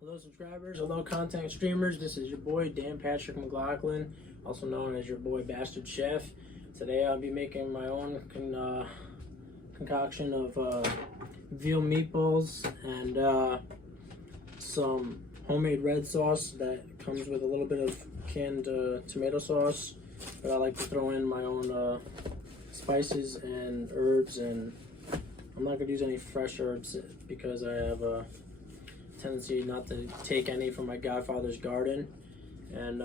Hello subscribers, hello content streamers, this is your boy Dan Patrick McLaughlin, also known as your boy Bastard Chef. Today I'll be making my own concoction of veal meatballs and some homemade red sauce that comes with a little bit of canned tomato sauce, but I like to throw in my own spices and herbs, and I'm not going to use any fresh herbs because I have a tendency not to take any from my godfather's garden. And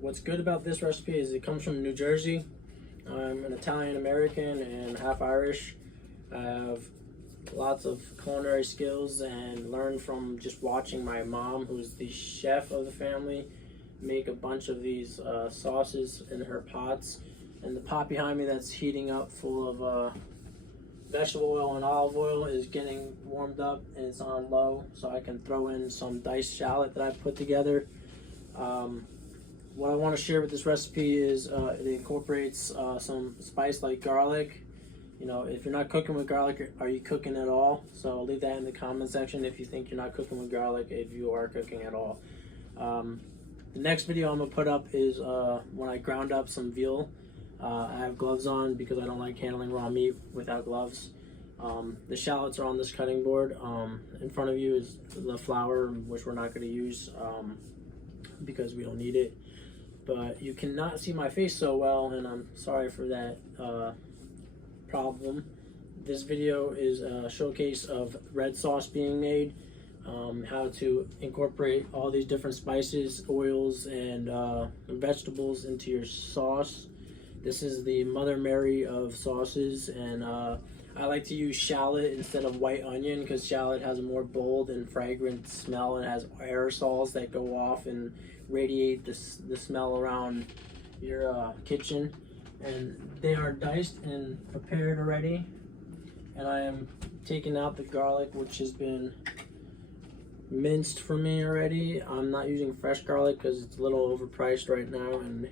what's good about this recipe is it comes from New Jersey. I'm an Italian American and half Irish. I have lots of culinary skills and learned from just watching my mom, who's the chef of the family, make a bunch of these sauces in her pots. And the pot behind me that's heating up full of vegetable oil and olive oil is getting warmed up, and it's on low, so I can throw in some diced shallot that I put together. What I want to share with this recipe is it incorporates some spice like garlic. You know, if you're not cooking with garlic, are you cooking at all? So leave that in the comment section if you think you're not cooking with garlic, if you are cooking at all. The next video I'm going to put up is when I ground up some veal. I have gloves on because I don't like handling raw meat without gloves. The shallots are on this cutting board. In front of you is the flour, which we're not going to use because we don't need it. But you cannot see my face so well, and I'm sorry for that problem. This video is a showcase of red sauce being made, how to incorporate all these different spices, oils, and vegetables into your sauce. This is the Mother Mary of sauces, and I like to use shallot instead of white onion because shallot has a more bold and fragrant smell and has aerosols that go off and radiate the smell around your kitchen. And they are diced and prepared already, and I am taking out the garlic, which has been minced for me already. I'm not using fresh garlic because it's a little overpriced right now, and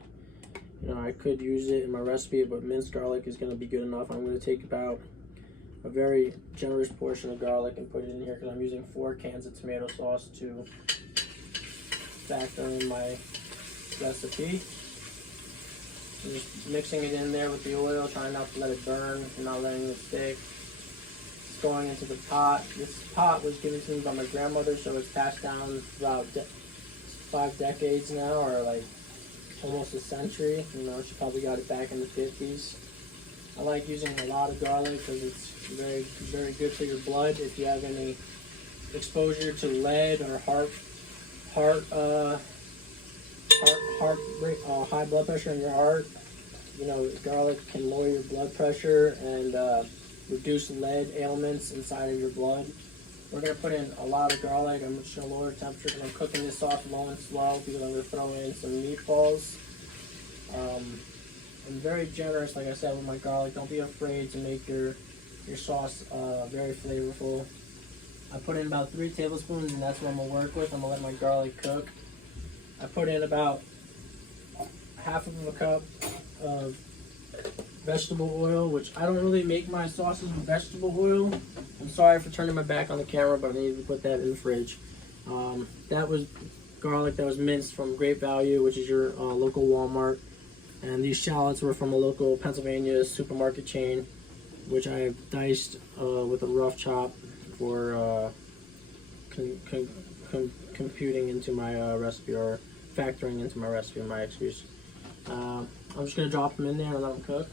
you know, I could use it in my recipe, but minced garlic is going to be good enough. I'm going to take about a very generous portion of garlic and put it in here because I'm using 4 cans of tomato sauce to factor in my recipe. I'm just mixing it in there with the oil, trying not to let it burn and not letting it stick. It's going into the pot. This pot was given to me by my grandmother, so it's passed down throughout 5 decades now, or like almost a century. You know, she probably got it back in the 50s. I like using a lot of garlic because it's very, very good for your blood. If you have any exposure to lead or high blood pressure in your heart, you know, garlic can lower your blood pressure and reduce lead ailments inside of your blood. We're going to put in a lot of garlic. I'm just going to lower the temperature because I'm cooking this sauce low and slow because I'm going to throw in some meatballs. I'm very generous, like I said, with my garlic. Don't be afraid to make your sauce very flavorful. I put in about 3 tablespoons, and that's what I'm going to work with. I'm going to let my garlic cook. I put in about half of a cup of vegetable oil, which I don't really make my sauces with vegetable oil. I'm sorry for turning my back on the camera, but I needed to put that in the fridge. That was garlic that was minced from Great Value, which is your local Walmart. And these shallots were from a local Pennsylvania supermarket chain, which I have diced with a rough chop for computing into my recipe, or factoring into my recipe, my excuse. I'm just going to drop them in there and let them cook.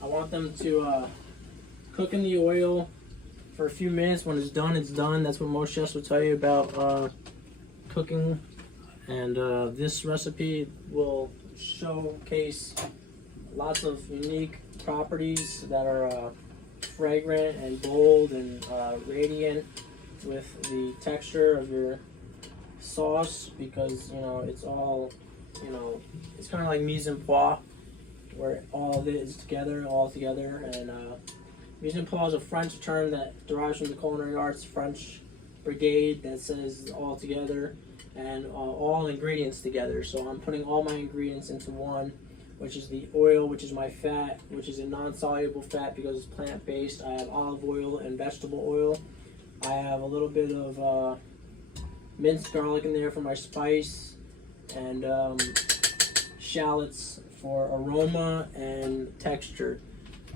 I want them to cook in the oil for a few minutes. When it's done, it's done. That's what most chefs will tell you about cooking. And this recipe will showcase lots of unique properties that are fragrant and bold and radiant with the texture of your sauce, because, you know, it's all, you know, it's kind of like mise en place, where all of it is together, all together. And mise en place is a French term that derives from the culinary arts, French brigade, that says all together and all ingredients together. So I'm putting all my ingredients into one, which is the oil, which is my fat, which is a non-soluble fat because it's plant-based. I have olive oil and vegetable oil. I have a little bit of minced garlic in there for my spice, and shallots for aroma and texture.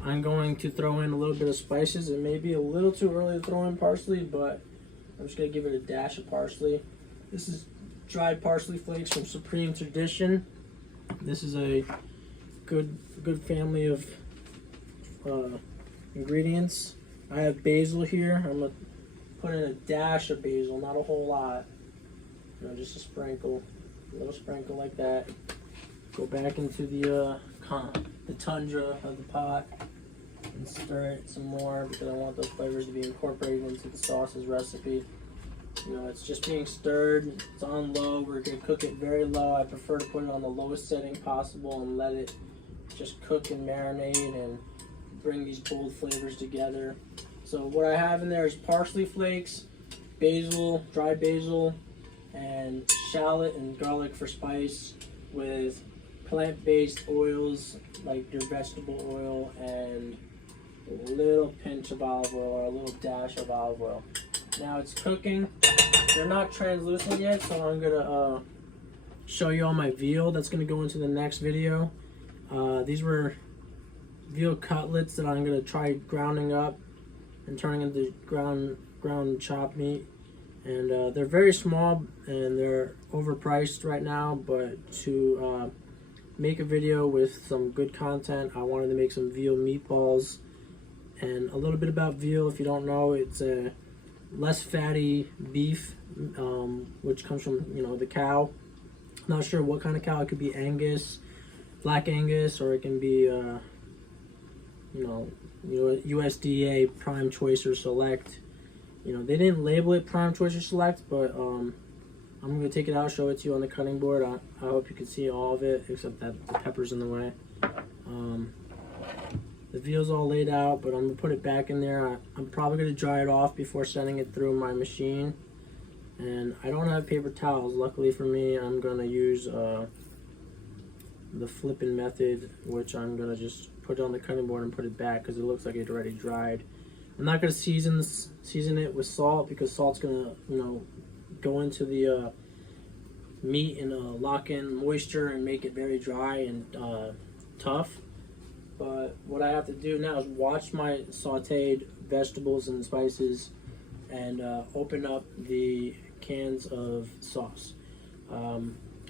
I'm going to throw in a little bit of spices. It may be a little too early to throw in parsley, but I'm just going to give it a dash of parsley. This is dried parsley flakes from Supreme Tradition. This is a good family of ingredients. I have basil here. I'm going to put in a dash of basil, not a whole lot. You know, just a sprinkle, a little sprinkle like that. Go back into the tundra of the pot and stir it some more because I want those flavors to be incorporated into the sauce's recipe. You know, it's just being stirred. It's on low. We're going to cook it very low. I prefer to put it on the lowest setting possible and let it just cook and marinate and bring these bold flavors together. So what I have in there is parsley flakes, basil, dried basil, and shallot and garlic for spice, with plant-based oils like your vegetable oil and a little pinch of olive oil or a little dash of olive oil. Now it's cooking. They're not translucent yet, so I'm gonna show you all my veal that's gonna go into the next video. These were veal cutlets that I'm gonna try grounding up and turning into ground chopped meat. And they're very small and they're overpriced right now, but to make a video with some good content, I wanted to make some veal meatballs. And a little bit about veal, if you don't know, it's a less fatty beef, which comes from, you know, the cow. Not sure what kind of cow. It could be Angus, Black Angus, or it can be you know, USDA Prime Choice or Select. You know, they didn't label it Prime Choice or Select, but I'm gonna take it out, show it to you on the cutting board. I hope you can see all of it, except that the pepper's in the way. The veal's all laid out, but I'm gonna put it back in there. I'm probably gonna dry it off before sending it through my machine. And I don't have paper towels. Luckily for me, I'm gonna use the flipping method, which I'm gonna just put it on the cutting board and put it back because it looks like it already dried. I'm not gonna season it with salt because salt's gonna, you know, go into the meat and lock in moisture and make it very dry and tough. But what I have to do now is watch my sauteed vegetables and spices and open up the cans of sauce.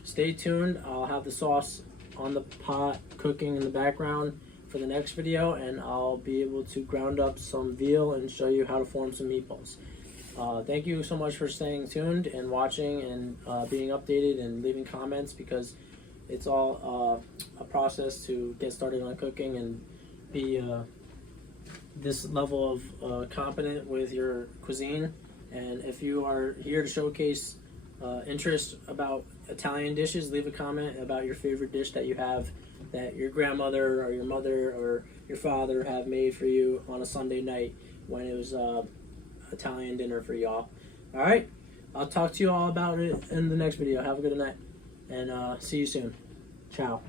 Stay tuned. I'll have the sauce on the pot cooking in the background for the next video, and I'll be able to ground up some veal and show you how to form some meatballs. Thank you so much for staying tuned and watching and being updated and leaving comments, because it's all a process to get started on cooking and be this level of competent with your cuisine. And if you are here to showcase interest about Italian dishes, leave a comment about your favorite dish that you have, that your grandmother or your mother or your father have made for you on a Sunday night when it was Italian dinner for y'all. All right, I'll talk to you all about it in the next video. Have a good night, and see you soon. Ciao.